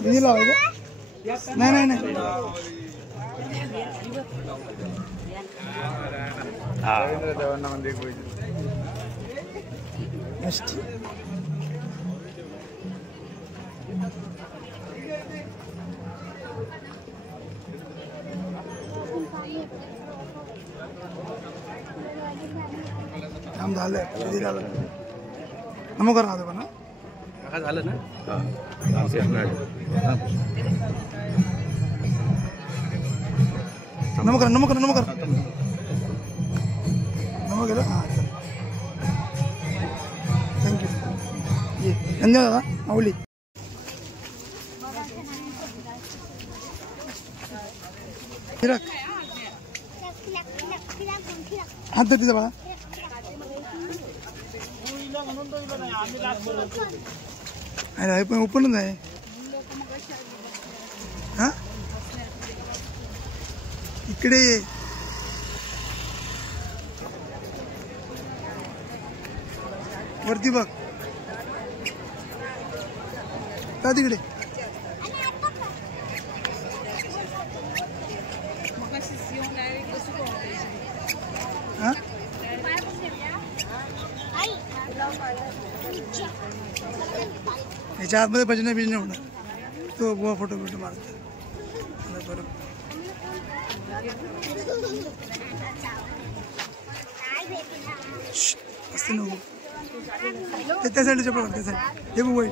नाही लावायचं नाही नाही नाही काम झालं कधी झालं नमस्कार राहतो का ना काका झालं ना नमस्कार नमस्कार नमस्कार नमस्कार हां थँक्यू धन्यवाद दादा माऊली हात धर तिचा बाळा अरे पण ओपनच आहे हा इकडे वरती बघ का तिकडे हा याच्या आतमध्ये भजन बिजन होणार तो बुवा फोटो बिटो मारतो बरोबर असते नको त्या साईडच्या प्रकार त्या साईड हे बघ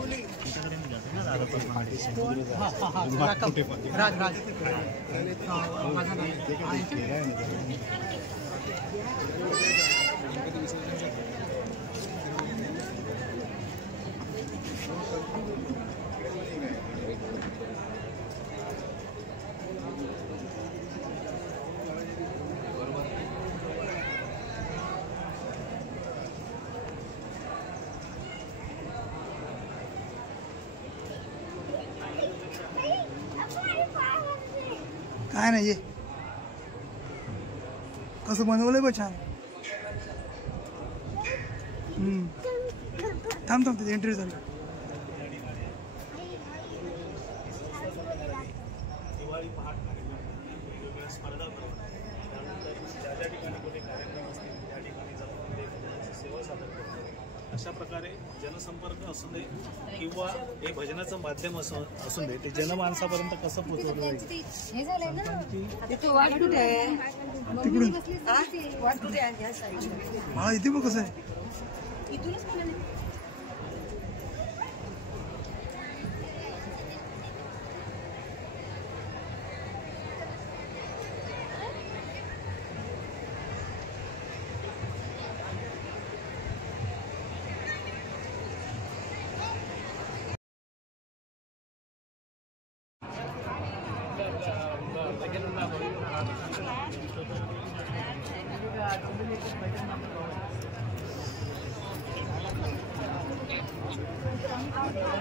काय नाही कसं बनवलंय बघ छान थांब थांब तिथे एंट्री झाली दिवाळी पहाट वेगवेगळ्या स्पर्धा भरवतात त्यानंतर ज्या ज्या ठिकाणी कुठे कार्यक्रम असतील त्या ठिकाणी जाऊन भजनाची सेवा सादर करतात अशा प्रकारे जनसंपर्क असू दे किंवा हे भजनाचं माध्यम असून दे ते जनमानसापर्यंत कसं पोहोचवलं जाईल मला इथे बघ कसं आहे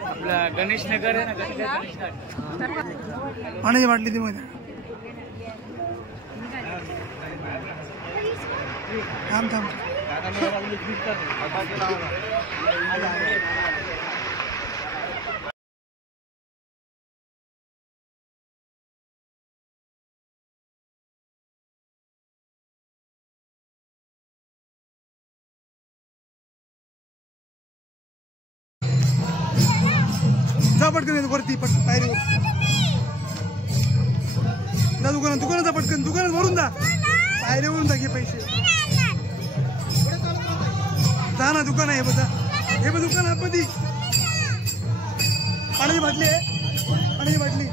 आपला गणेश नगर आहे ना पाण्याची बाटली ती मध्ये थांब थांब जा पटकन वरती पटकन पायरीवर जा दुकानात दुकानात जा पटकन दुकानात भरून जा पायरीवरून जा घे पैसे जा ना दुकान आहे बघा हे बघ दुकान आहे मध्ये पाण्याची बाटली आहे पाण्याची बाटली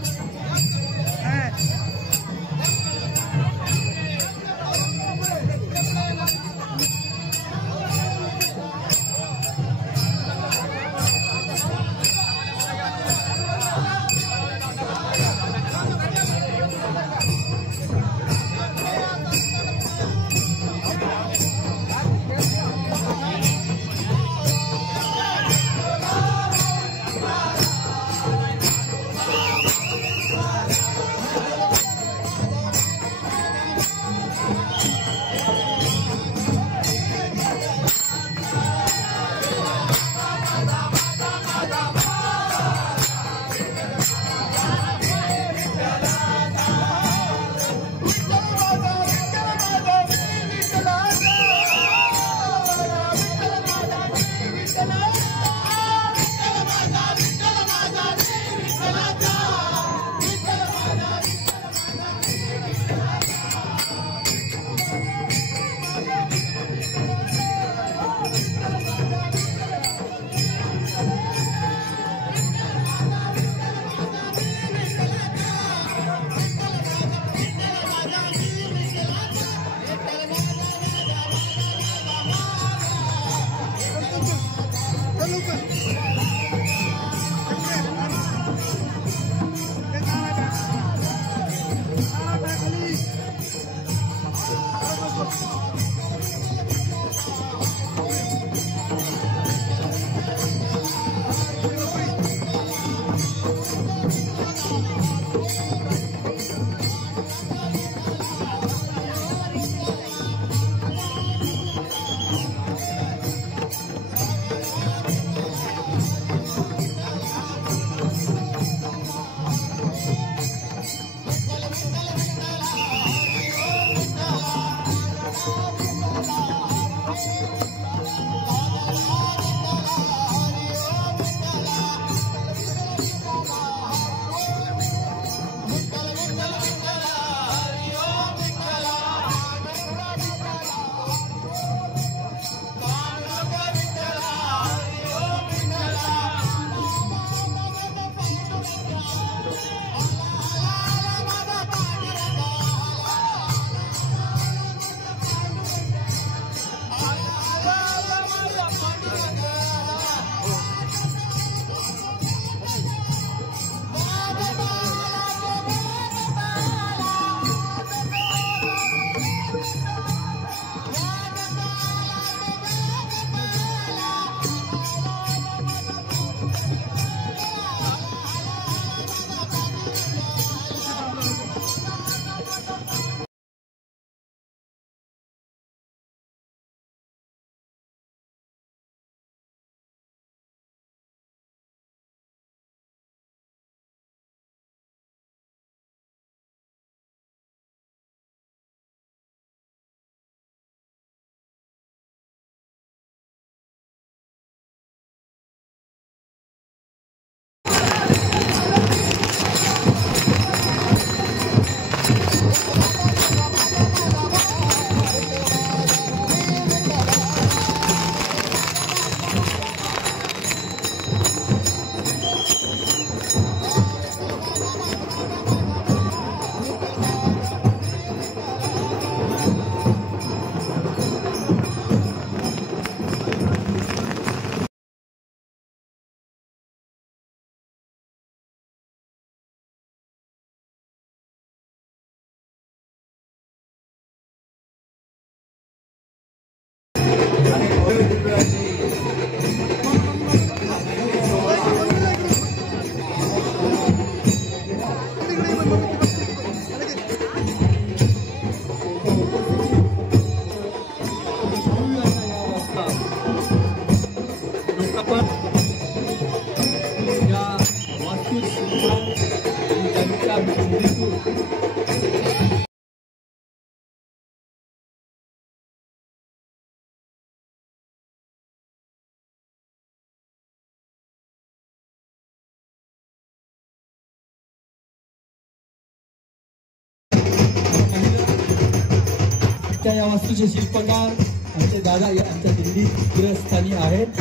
या वास्तूचे शिल्पकार आमचे दादा आमच्या दिल्ली ग्रहस्थानी आहेत.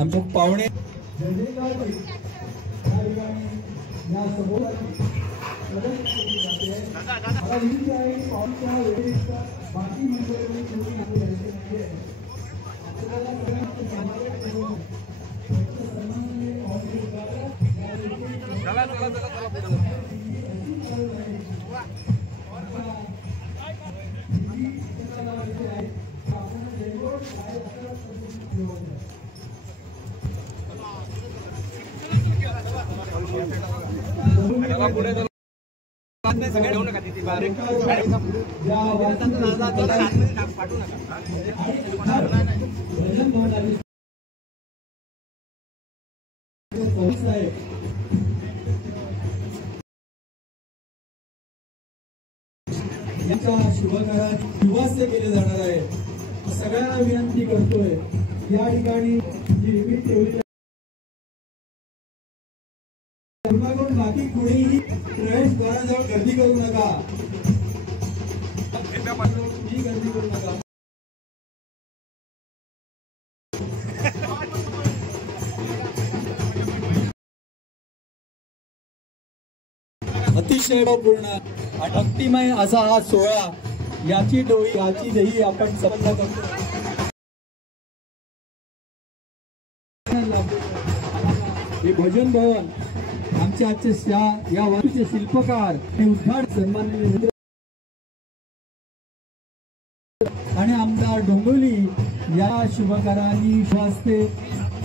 आमचे पाहुणे शुभकार्यात विवास्य केले जाणार आहे. सगळ्यांना विनंती करतोय या ठिकाणी जी ठेवली बाकी कुणीही प्रवेशद्वाराजवळ गर्दी करू नका. गर्दी करू नका. अतिशय पूर्ण भक्तिमय असा हा सोहळा याची डोळी याची देही आपण संबंध करतो. हे भजन भवन आमचे आजचे या वास्तूचे शिल्पकार हे उद्घाटन सन्माननीय आणि आमदार डोंबिवली या शुभकारांनी हस्ते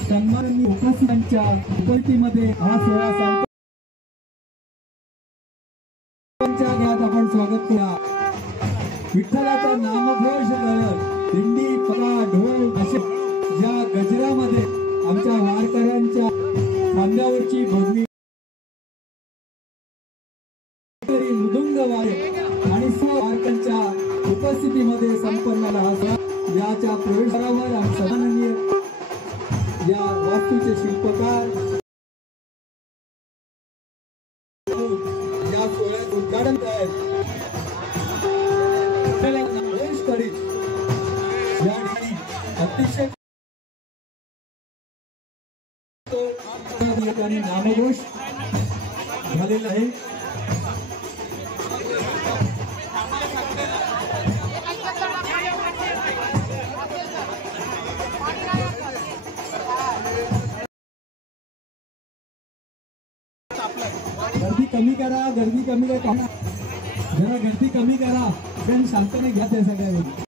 सन्माननीय उपस्थितांच्या उपस्थितीमध्ये हा सोहळा संपतो. आपण स्वागत करूया. विठ्ठलाचा नामघोष करत दिंडी पला ढोल असे ज्या गजरामध्ये आमच्या वारकऱ्यांच्या खांद्यावरची भगवी मृदुंग वारे आणि वारकऱ्यांच्या उपस्थितीमध्ये संपन्न हा याच्या प्रवेशद्वारावर आणि सन्माननीय या वास्तूचे शिल्पकार या सोहळ्यात उद्घाटन आहेत. या ठिकाणी अतिशय नामघोष झालेलं आहे. गर्दी कमी करा, गर्दी कमी करा, जरा गर्दी कमी करा. फ्रेंड शांतने घ्या त्या सगळ्या.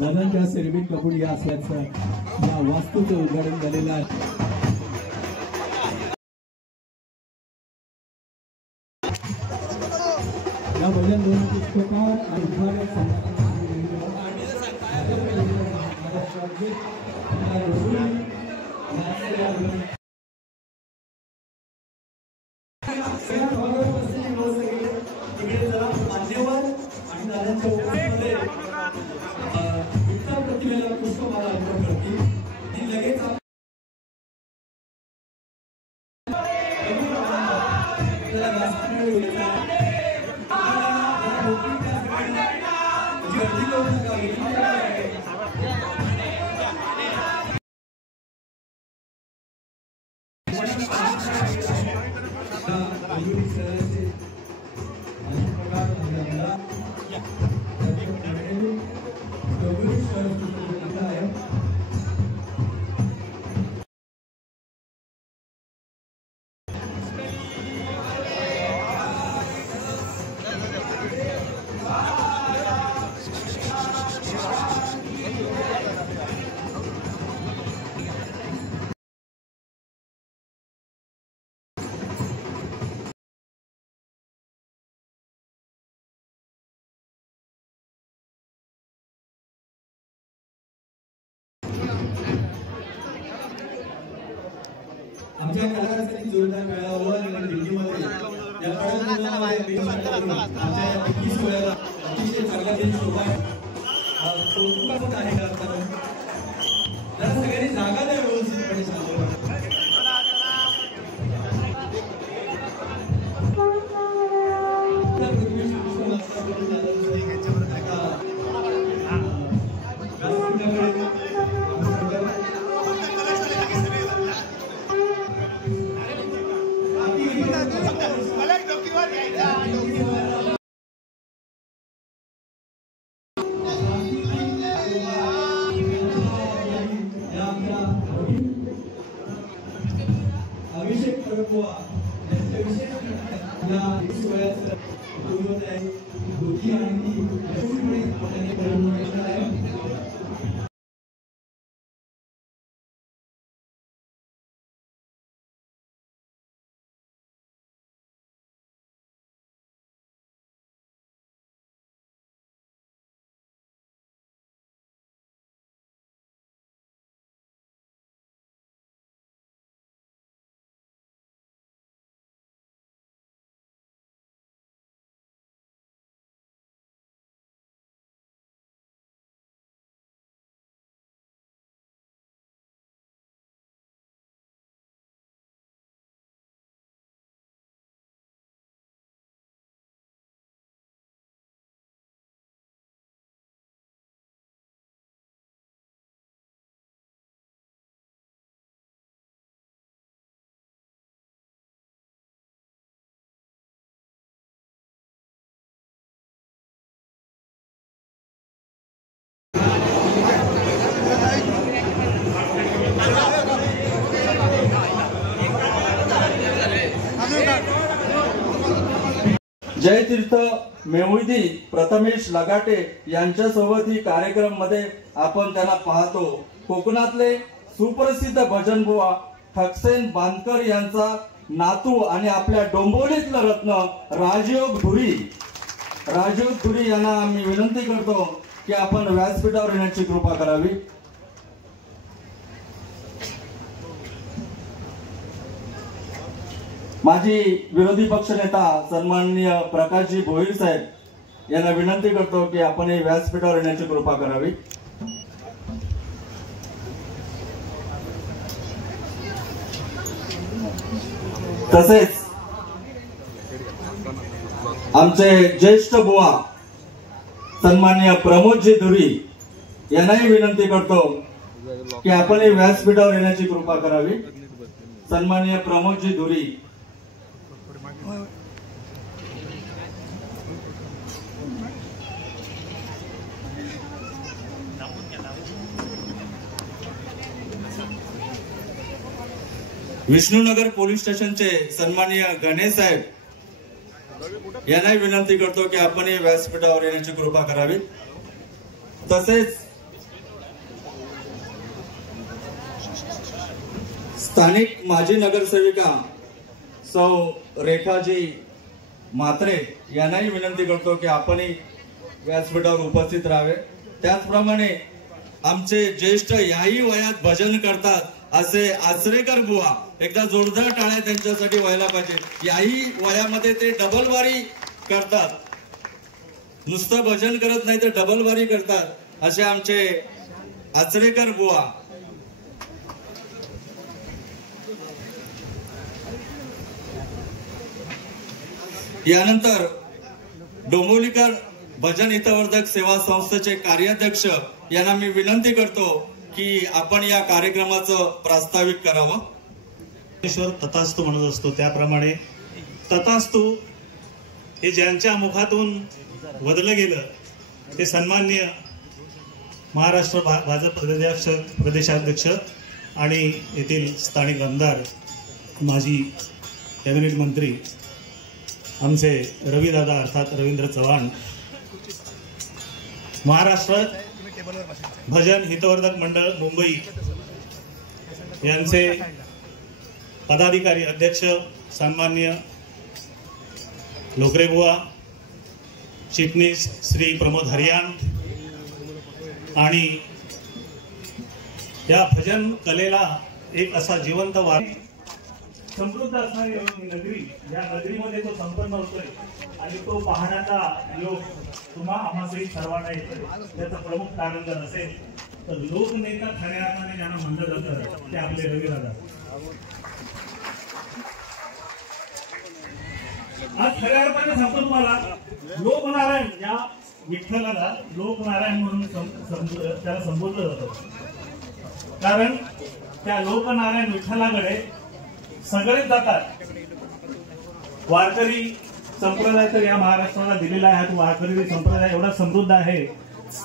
दादांच्या सेरेबिन कपूर या असल्याचं या वास्तूचं उद्घाटन झालेलं आहे. या भजन दोन पुस्तकावर आणि विभागात मान्यवर आणि दादांच्या उपस्थितीमध्ये विठ्ठल प्रतिमेला पुष्पमाला अर्पण करतील. ती लगेच आमच्या कलाकारांसाठी जोरदार मेळावा आणि दिल्लीमध्ये या आमच्या या 21 वयाला अतिशय चांगला दिन शोभा कौतुकाचं आहे करताना जरा सगळ्यांनी जागा द्या व्यवस्थितपणे सांगतो. अभिषेक करपुआ यांच्या विशेष या वयाचं पूर्वज आहे धोती आणि यशस्वीपणे त्यांनी करून घेतलं आहे. जयतीर्थ मेहुदी प्रथमेश लगाटे यांच्यासोबत ही कार्यक्रम मध्ये आपण त्यांना पाहतो. कोकणातले सुप्रसिद्ध भजन बुवा ठकसेन बांदकर यांचा नातू आणि आपल्या डोंबिवलीतलं रत्न राजयोग धुरी यांना आम्ही विनंती करतो की आपण व्यासपीठावर येण्याची कृपा करावी. माजी विरोधी पक्षनेता सन्माननीय प्रकाशजी भोईर साहेब यांना विनंती करतो की आपण हे व्यासपीठावर येण्याची कृपा करावी. तसेच आमचे ज्येष्ठ बुवा सन्माननीय प्रमोदजी धुरी यांनाही विनंती करतो की आपण हे व्यासपीठावर येण्याची कृपा करावी. सन्माननीय प्रमोदजी धुरी. विष्णुनगर पोलीस स्टेशनचे सन्माननीय गणेश साहेब यांनाही विनंती करतो की आपण हे व्यासपीठावर येण्याची कृपा करावी. तसेच स्थानिक माजी नगरसेविका सौ रेखाजी म्हात्रे यांनाही विनंती करतो की आपणही व्यासपीठावर उपस्थित राहावे. त्याचप्रमाणे आमचे ज्येष्ठ याही वयात भजन करतात असे आचरेकर बुवा, एकदा जोरदार टाळ्या त्यांच्यासाठी व्हायला पाहिजे. याही वयामध्ये ते डबल वारी करतात, नुसतं भजन करत नाही तर डबल वारी करतात असे आमचे आचरेकर बुवा. यानंतर डोंबिवलीकर भजन हितवर्धक सेवा संस्थेचे कार्याध्यक्ष यांना मी विनंती करतो की आपण या कार्यक्रमाचं प्रास्ताविक करावं. ईश्वर तथास्तु म्हणत असतो त्याप्रमाणे तथास्तु हे ज्यांच्या मुखातून वदलं गेलं ते सन्माननीय महाराष्ट्र भाजप प्रदेशाध्यक्ष आणि येथील स्थानिक आमदार माजी कॅबिनेट मंत्री आमचे रविदादा अर्थात रवींद्र चव्हाण, महाराष्ट्र भजन हितवर्धक मंडळ मुंबई यांचे पदाधिकारी अध्यक्ष सन्माननीय लोकरेबुवा, चिटणीस श्री प्रमोद हरियाण आणि या भजन कलेला एक असा जिवंत वार समृद्ध असणारी नगरी, या नगरीमध्ये तो संपन्न होतोय आणि तो पाहण्याचा योग तुम्हा आम्हाला सर्वांना येतोय. त्याचं प्रमुख कारण जर असेल तर लोकनेता खऱ्या अर्थाने ज्यांना म्हणलं जातं ते आपले रविदादा. आज खऱ्या अर्थाने सांगतो तुम्हाला, लोकनारायण या विठ्ठलाला लोकनारायण म्हणून त्याला संबोधलं जातं. कारण त्या लोकनारायण विठ्ठलाकडे सगळेच जातात. वारकरी संप्रदाय तर या महाराष्ट्राला दिलेला आहे. वारकरी संप्रदाय एवढा समृद्ध आहे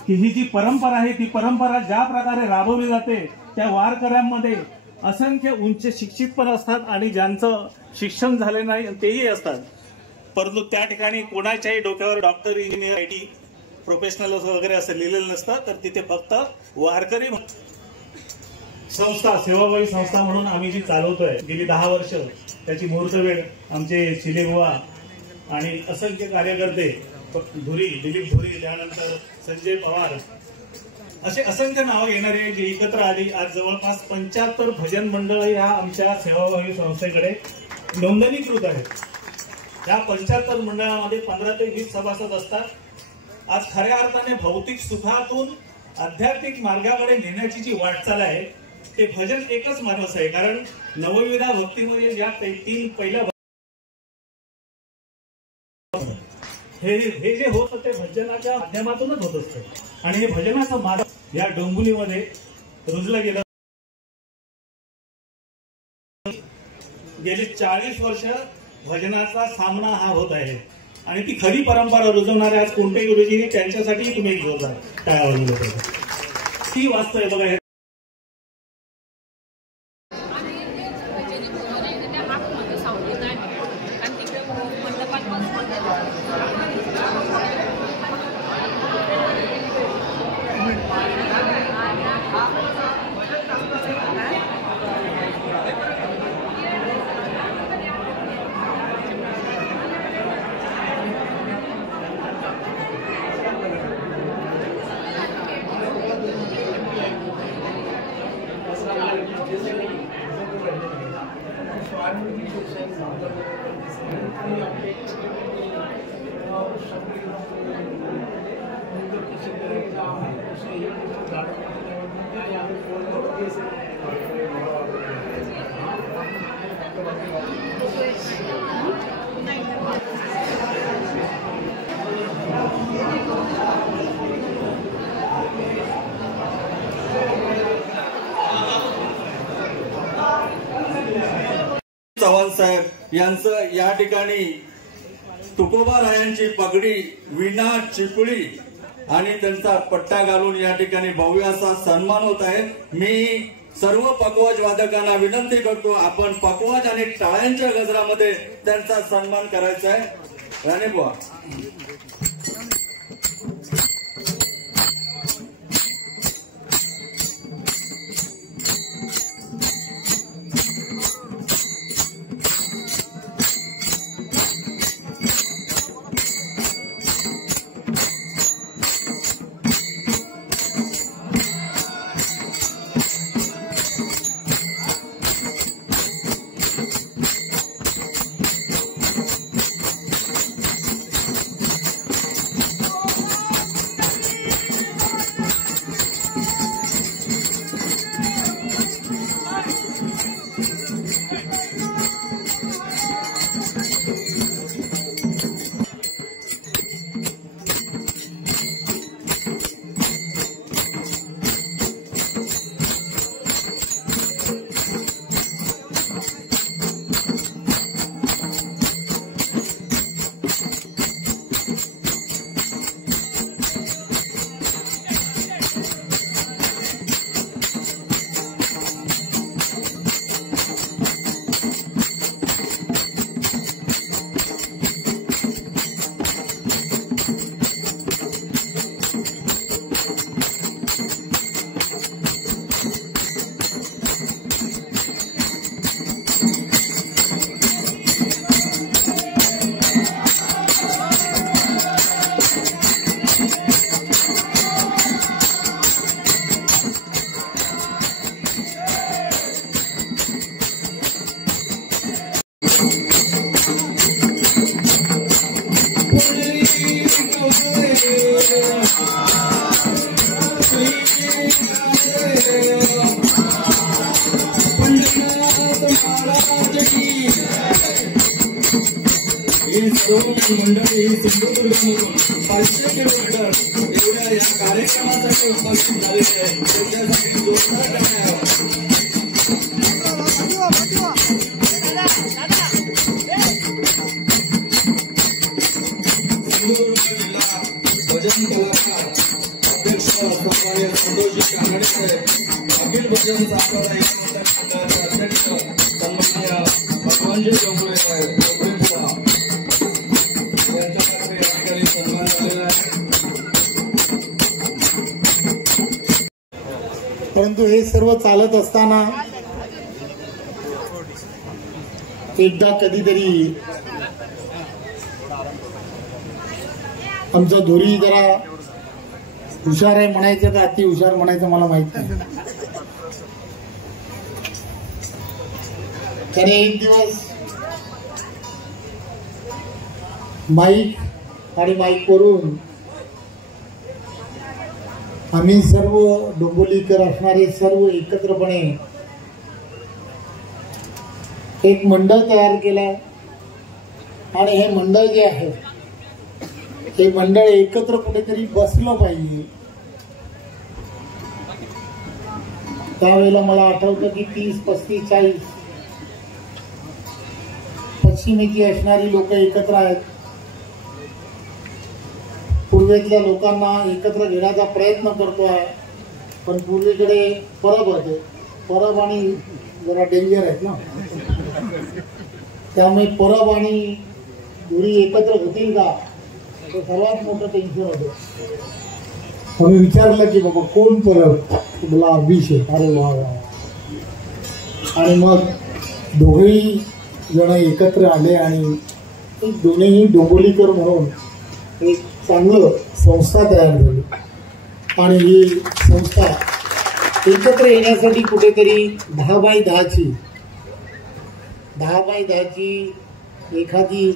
की ही जी परंपरा आहे ती परंपरा ज्या प्रकारे राबवली जाते त्या वारकऱ्यांमध्ये असंख्य उंच शिक्षित पण असतात आणि ज्यांचं शिक्षण झाले नाही तेही असतात. परंतु त्या ठिकाणी कोणाच्याही डोक्यावर डॉक्टर, इंजिनियर, IT प्रोफेशनल वगैरे असं लिहिलेलं नसतं. तर तिथे फक्त वारकरी संस्था, सेवाभावी संस्था म्हणून आम्ही जी चालवतोय गेली 10 वर्ष, त्याची मुहूर्तवेळ आमचे शिलेबुवा आणि असंख्य कार्यकर्ते, धुरी, दिलीप धुरी, त्यानंतर संजय पवार, असे असंख्य नावं येणारे जे एकत्र आली. आज जवळपास 75 भजन मंडळ या आमच्या सेवाभावी संस्थेकडे नोंदणीकृत आहेत. या 75 मंडळामध्ये 15 ते 20 सभासद असतात. आज खऱ्या अर्थाने भौतिक सुखातून आध्यात्मिक मार्गाकडे नेण्याची जी वाटचाल आहे ते भजन एकच मार्गच आहे. कारण नवविधा भक्तीमध्ये ज्या 3 पहिल्या हे जे होत ते भजनाच्या माध्यमातूनच होत असते आणि हे भजनाचं मार्ग या डोंबिवलीमध्ये रुजलं गेलं. गेली 40 वर्ष भजनाचा सामना हा होत आहे आणि ती खरी परंपरा रुजवणारे आज कोणते गुरुजी त्यांच्यासाठी तुम्ही जोरदार टाळ्या वाजवल्या पाहिजे. ती वाचतोय बघा. चव्हाण साहेब यांचं या ठिकाणी तुकोबारायांची पगडी, विणा, चिपळी आणि त्यांचा पट्टा घालून या ठिकाणी भव्य असा सन्मान होत आहे. मी सर्व पकवाज वादकांना विनंती करतो, आपण पकवाज आणि टाळ्यांच्या गजरामध्ये त्यांचा सन्मान करायचा आहे. राणे बुवा. मंडळी सिंधुदुर्गमधून 500 किलोमीटर एवढ्या या कार्यक्रमासाठी उपस्थित झालेले आहेत. त्यांच्यासाठी जोरदार टाळ्या. सिंधुदुर्ग जिल्हा भजन कलाकार अध्यक्ष सन्माननीय संतोषजी कानडे साहेब, अखिल भजन सातारा मंडळाचे अध्यक्ष सन्माननीय भगवानजी डोंगरे साहेब, परंतु हे सर्व चालत असताना एकदा कधीतरी आमचा धुरी जरा हुशार आहे म्हणायचं का अति हुशार म्हणायचं मला माहित नाही. त्याने एक दिवस माईक आणि माईकवरून आम्ही सर्व डोंबिवलीकर असणारे सर्व एकत्रपणे एक मंडळ तयार केला आणि हे मंडळ जे आहे हे मंडळ एकत्र कुठेतरी बसलं पाहिजे. त्यावेळेला मला आठवतं की 30, 35, 40 पश्चिमेची असणारी लोक एकत्र आहेत. पूर्वेतल्या लोकांना एकत्र घेण्याचा प्रयत्न करतो आहे, पण पूर्वेकडे परब होते. परब आणि जरा डेंजर आहेत ना, त्यामुळे परब आणि धुरी एकत्र होतील का हे सर्वात मोठं टेन्शन होतं. आम्ही विचारलं की बाबा कोण परब, तुला अभिषेक. अरे वा. आणि मग दोघेही जण एकत्र आले आणि दोन्हीही डोंबिवलीकर म्हणून एक चांगलं संस्था तयार झाली. आणि ही संस्था एकत्र येण्यासाठी कुठेतरी 10x10ची एखादी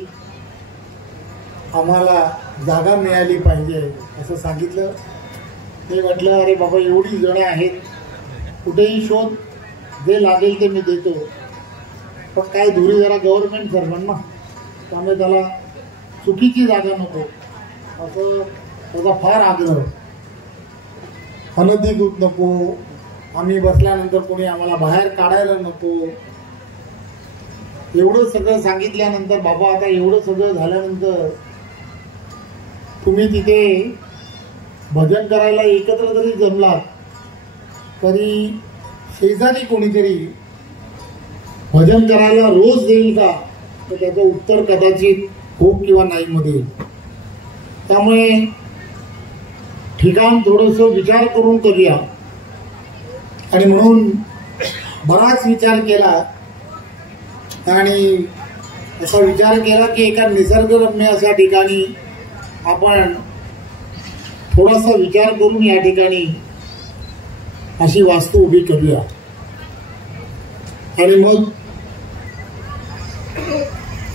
आम्हाला जागा मिळाली पाहिजे असं सांगितलं. मी म्हटलं अरे बाबा एवढी जण आहेत, कुठेही शोध, जे लागेल ते मी देतो, पण काय धुरी जरा गव्हर्नमेंट सर्वंट ना, त्यामुळे त्याला चुकीची जागा नको असं त्याचा फार आग्रह. अनधिकृत नको, आम्ही बसल्यानंतर कोणी आम्हाला बाहेर काढायला नको. एवढं सगळं सांगितल्यानंतर बाबा आता एवढं सगळं झाल्यानंतर तुम्ही तिथे भजन करायला एकत्र जरी जमलात तरी शेजारी कोणीतरी भजन करायला रोज येईल का, तर त्याचं उत्तर कदाचित हो किंवा नाही मध्ये येईल. त्यामुळे ठिकाण थोडंसं विचार करून करूया. आणि म्हणून बराच विचार केला आणि असा विचार केला की एका निसर्गरम्य अशा ठिकाणी आपण थोडासा विचार करून या ठिकाणी अशी वास्तू उभी करूया. आणि मग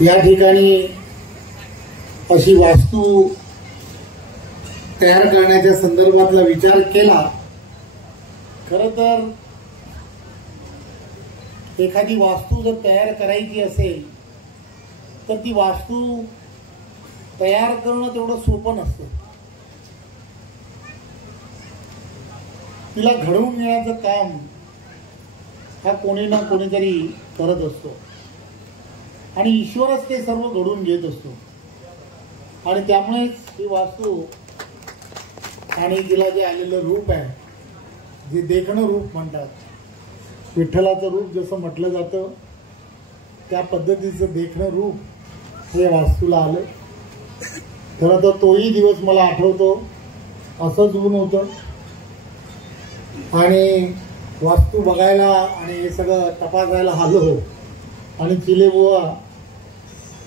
या ठिकाणी अशी वास्तू तयार करण्याच्या संदर्भातला विचार केला. खरं तर एखादी वास्तू जर तयार करायची असेल तर ती वास्तू तयार करणं तेवढं सोपं नसतं. तिला घडवून नेण्याचं काम हा कोणी ना कोणीतरी करत असतो आणि ईश्वरच ते सर्व घडवून घेत असतो. आणि त्यामुळेच ही वास्तू आणि तिला जे आलेलं रूप आहे, जे देखणं रूप म्हणतात, विठ्ठलाचं रूप जसं म्हटलं जातं त्या पद्धतीचं देखणं रूप हे वास्तूला आलं. खरं तर तोही दिवस मला आठवतो. असंच ऊन होतं आणि वास्तू बघायला आणि हे सगळं तपासायला आलो आणि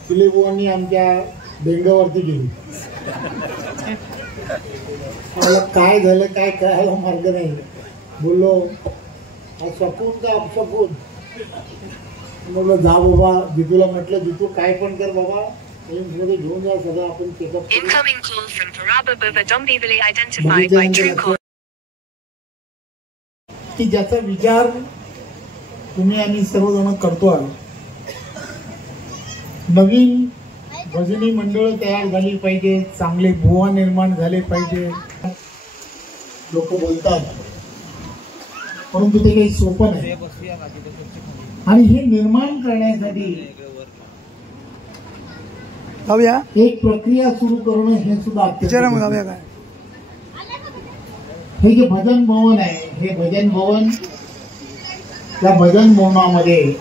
चिलेबुवांनी आमच्या बेंगावरती गेली. मला काय झालं काय कळायला मार्ग नाही. बोललो शकून का अपशकून. म्हटलं जा बाबा, जितूला म्हटलं जितू काय पण कर बाबा, मध्ये घेऊन जा सगळं आपण चेकअप की ज्याचा विचार तुम्ही आम्ही सर्वजण करतो आहे. नवीन भजनी मंडळ तयार झाली पाहिजे, चांगले बुवा निर्माण झाले पाहिजे. लोक बोलतात परंतु ते काही सोपं नाही. आणि हे निर्माण करण्यासाठी एक प्रक्रिया सुरू करणं हे सुद्धा अत्यंत. हे जे भजन भवन आहे, हे भजन भवन, त्या भजन भवनामध्ये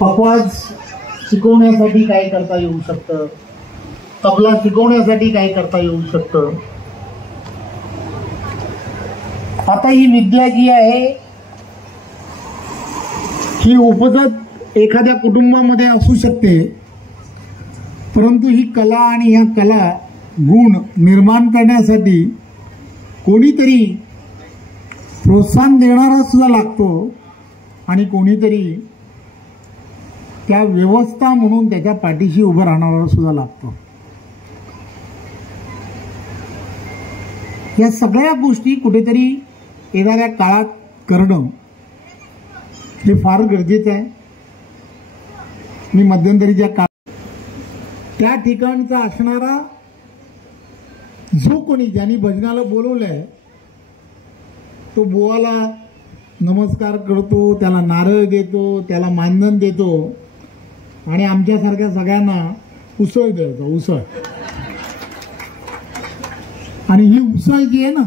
पखवाज शिकवण्यासाठी काय करता येऊ शकतं, तबला शिकवण्यासाठी काय करता येऊ शकतं. आता ही विद्या जी आहे ही उपजत एखाद्या कुटुंबामध्ये असू शकते, परंतु ही कला आणि ह्या कला गुण निर्माण करण्यासाठी कोणीतरी प्रोत्साहन देणारा सुद्धा लागतो आणि कोणीतरी त्या व्यवस्था म्हणून त्याच्या पाठीशी उभं राहणारा सुद्धा लागतो. या सगळ्या गोष्टी कुठेतरी येणाऱ्या काळात करणं हे फार गरजेचं आहे. मी मध्यंतरीच्या काळात त्या ठिकाणचा असणारा जो कोणी ज्यांनी भजनाला बोलवलंय तो बुवाला नमस्कार करतो, त्याला नारळ देतो, त्याला मानधन देतो आणि आमच्यासारख्या सगळ्यांना उसळ द्यायचा. उसळ. आणि ही उसळ जी आहे ना,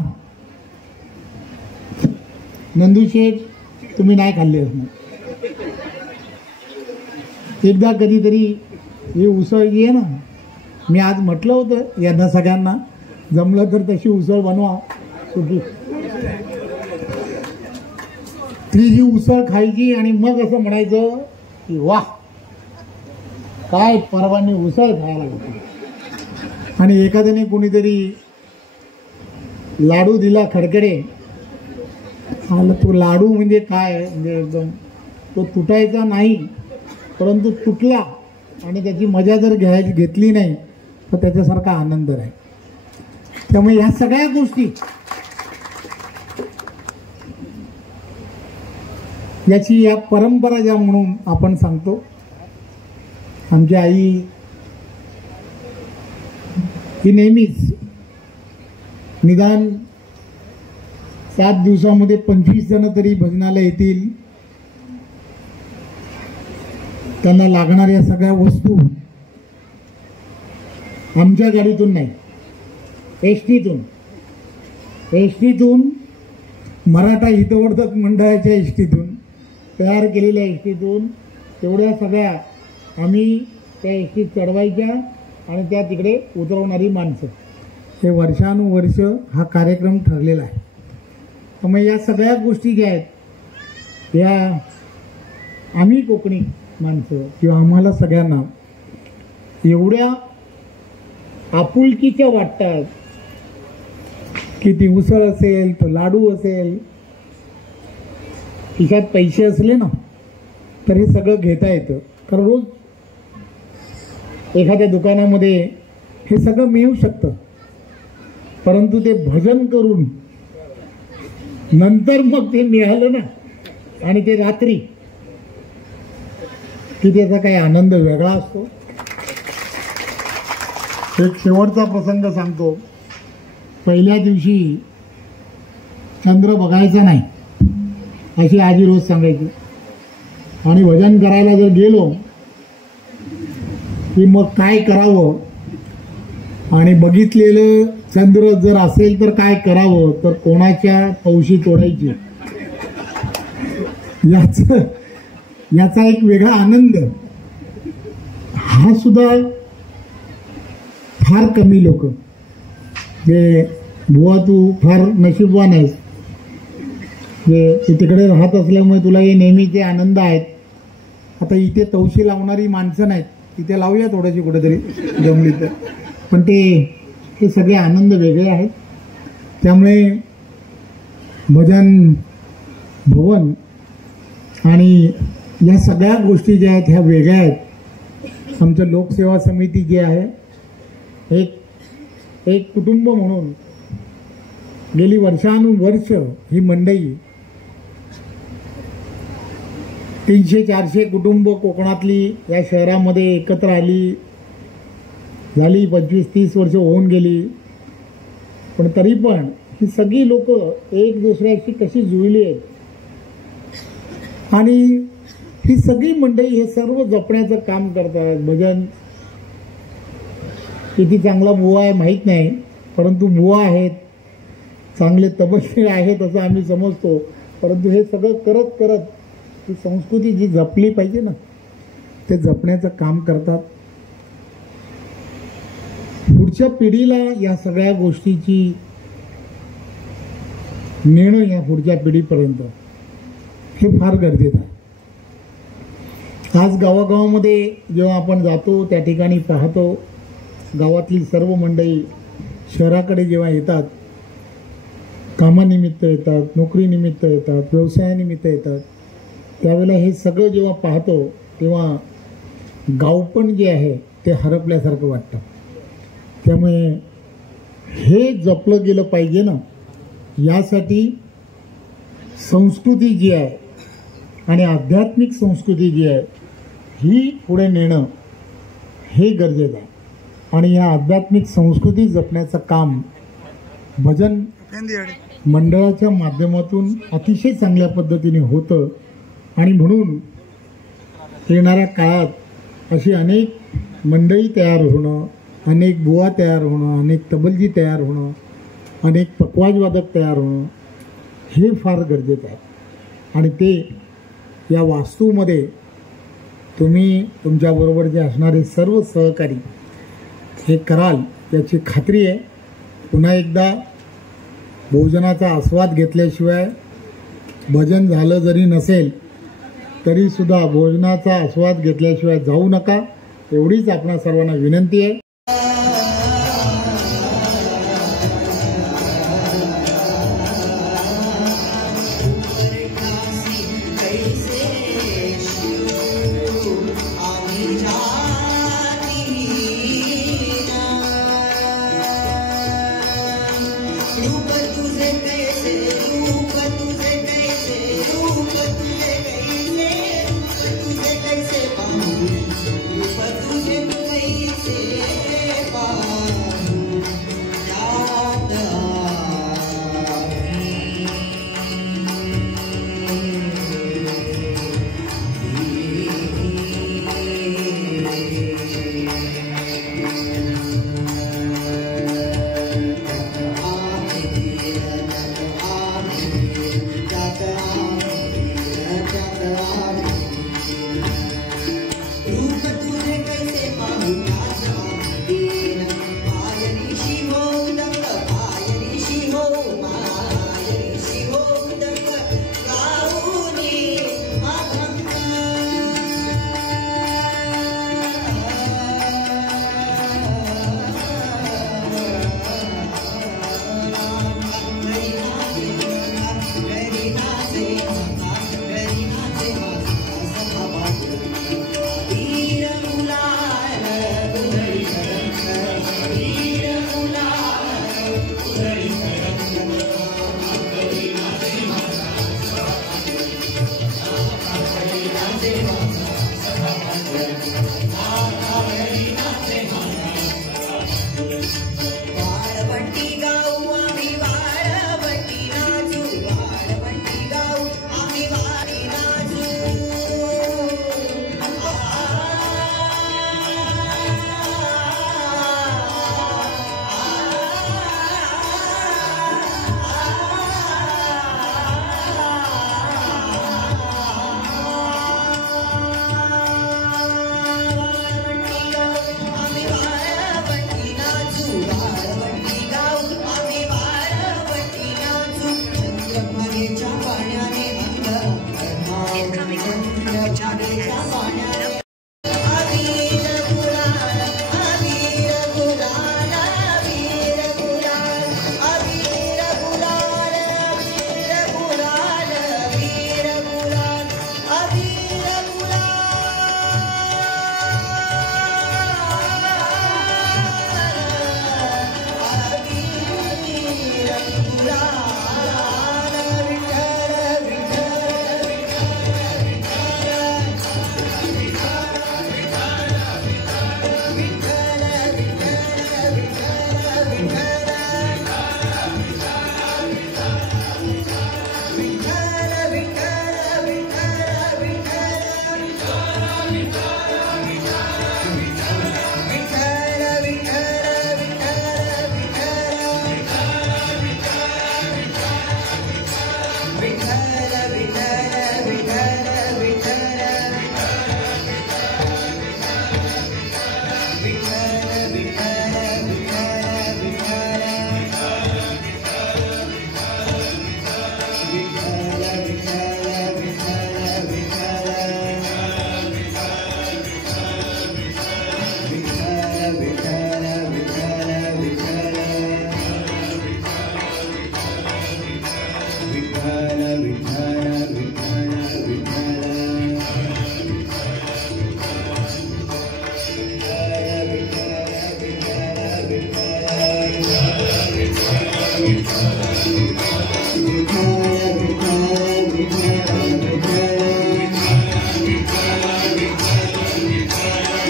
नंदूशेठ तुम्ही नाही खाल्ली असणार. एकदा कधीतरी ही उसळ जी आहे ना, मी आज म्हटलं होतं यांना सगळ्यांना जमलं तर तशी उसळ बनवा सुकी. ती जी उसळ खायची आणि मग असं म्हणायचं की वाह काय परवानी उसळ खायला लागते. आणि एखाद्याने कोणीतरी लाडू दिला खडखडे, तो लाडू म्हणजे काय, म्हणजे एकदम तो तुटायचा नाही, परंतु तुटला आणि त्याची मजा जर घेतली नाही तर त्याच्यासारखा आनंद नाही. त्यामुळे ह्या सगळ्या गोष्टी याची या परंपरा ज्या म्हणून आपण सांगतो. आमची आई ही नेहमीच निदान 7 दिवसामध्ये 25 जण तरी भजनाला येतील त्यांना लागणाऱ्या सगळ्या वस्तू आमच्या गाडीतून नाही, एसटीतून मराठा हितवर्धक मंडळाच्या एसटीतून तयार केलेल्या एसटीतून तेवढ्या सगळ्या आम्ही त्या एसटीत चढवायच्या आणि त्या तिकडे उतरवणारी माणसं. हे वर्षानुवर्ष हा कार्यक्रम ठरलेला आहे. त्यामुळे या सगळ्या गोष्टी ज्या आहेत या आम्ही कोकणी माणसं किंवा आम्हाला सगळ्यांना एवढ्या आपुलकीच्या वाटतात की ती उसळ असेल तर लाडू असेल, खिशात पैसे असले ना तर हे सगळं घेता येतं. कारण रोज एखाद्या दुकानामध्ये हे सगळं मिळू शकतं, परंतु ते भजन करून नंतर मग ते मिळालं ना आणि ते रात्री की त्याचा काही आनंद वेगळा असतो. एक शेवटचा प्रसंग सांगतो. पहिल्या दिवशी चंद्र बघायचा नाही अशी आजी रोज सांगायची आणि भजन करायला जर गेलो की मग काय करावं आणि बघितलेलं चंद्र जर असेल तर काय करावं, तर कोणाच्या पौशी तोडायची. याचा एक वेगळा आनंद हा सुद्धा फार कमी लोक. जे बुवा तू फार नशीबवान आहेस, जे तू तिकडे राहत असल्यामुळे तुला हे नेहमीचे आनंद आहेत. आता इथे तौशी लावणारी माणसं नाहीत, तिथे लावूया थोडीशी कुठेतरी जमली तर, पण हे सगळे आनंद वेगळे आहेत. त्यामुळे भजन भवन आणि या सगळ्या गोष्टी ज्या आहेत ह्या वेगळ्या आहेत. आमचं लोकसेवा समिती जे आहे एक कुटुंब म्हणून गेली वर्षानुवर्ष ही मंडई 300-400 कुटुंब कोकणातली या शहरामध्ये एकत्र आली. झाली 25-30 वर्ष होऊन गेली, पण तरी पण ही सगळी लोक एक दुसऱ्याशी कशी जुळली आहेत आणि ही सगळी मंडळी हे सर्व जपण्याचं काम करतात. भजन किती चांगला बुवा आहे माहीत नाही, परंतु बुवा आहेत, चांगले तपस्वी आहेत असं आम्ही समजतो. परंतु हे सगळं करत करत ही संस्कृती जी जपली पाहिजे ना ते जपण्याचं काम करतात. पुढच्या पिढीला या सगळ्या गोष्टीची नेणं या पुढच्या पिढीपर्यंत हे फार गरजेचं आहे. आज गावागावामध्ये जेव्हा आपण जातो त्या ठिकाणी पाहतो गावातली सर्व मंडळी शहराकडे जेव्हा येतात, कामानिमित्त येतात, नोकरीनिमित्त येतात, व्यवसायानिमित्त येतात, त्यावेळेला हे सगळं जेव्हा पाहतो तेव्हा गावपण जे आहे ते हरपल्यासारखं वाटतं. त्यामुळे हे जपलं गेलं पाहिजे ना, यासाठी संस्कृती जी आहे आणि आध्यात्मिक संस्कृती जी आहे ही पुढे नेणं हे गरजेचं आहे. आणि या आध्यात्मिक संस्कृती जपण्याचं काम भजन मंडळाच्या माध्यमातून अतिशय चांगल्या पद्धतीने होतं. आणि म्हणून येणाऱ्या काळात अशी अनेक मंडळी तयार होणं, अनेक बुवा तयार होणं, अनेक तबलजी तयार होणं, अनेक पखवाजवादक तयार होणं हे फार गरजेचं आहे. आणि ते या वास्तूमध्ये तुम्ही तुमच्याबरोबर जे असणारे सर्व सहकारी हे कराल याची खात्री आहे. पुन्हा एकदा भोजनाचा आस्वाद घेतल्याशिवाय भजन झालं जरी नसेल तरीसुद्धा भोजनाचा आस्वाद घेतल्याशिवाय जाऊ नका, एवढीच आपणा सर्वांना विनंती आहे. तुझे कैसे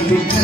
Thank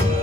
you.